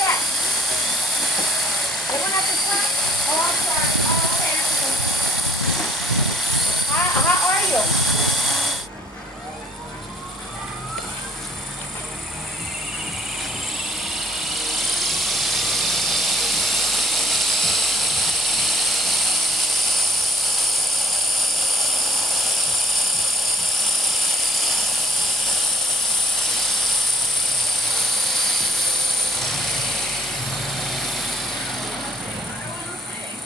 at? The one at the front? Oh, I'm sorry. Oh, okay. How are you?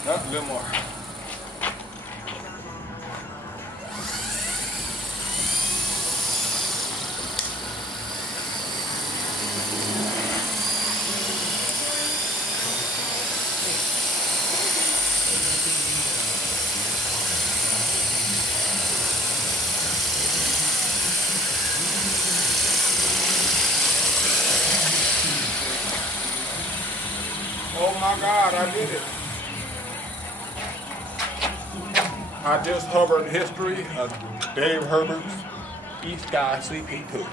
That's a little more. Oh my God, I did it. I just hovered history of Dave Herbert's esky cp2.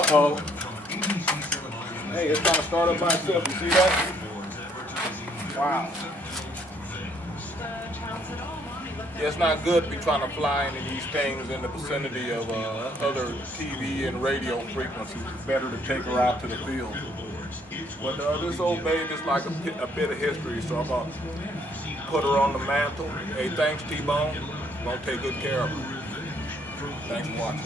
Uh-oh. Hey, it's trying to start up by itself. You see that? Wow. Yeah, it's not good to be trying to fly into these things in the vicinity of other TV and radio frequencies. It's better to take her out to the field. But this old babe is like a bit of history, so I'm going to put her on the mantle. Hey, thanks, T-Bone. I'm going to take good care of her. Thanks for watching.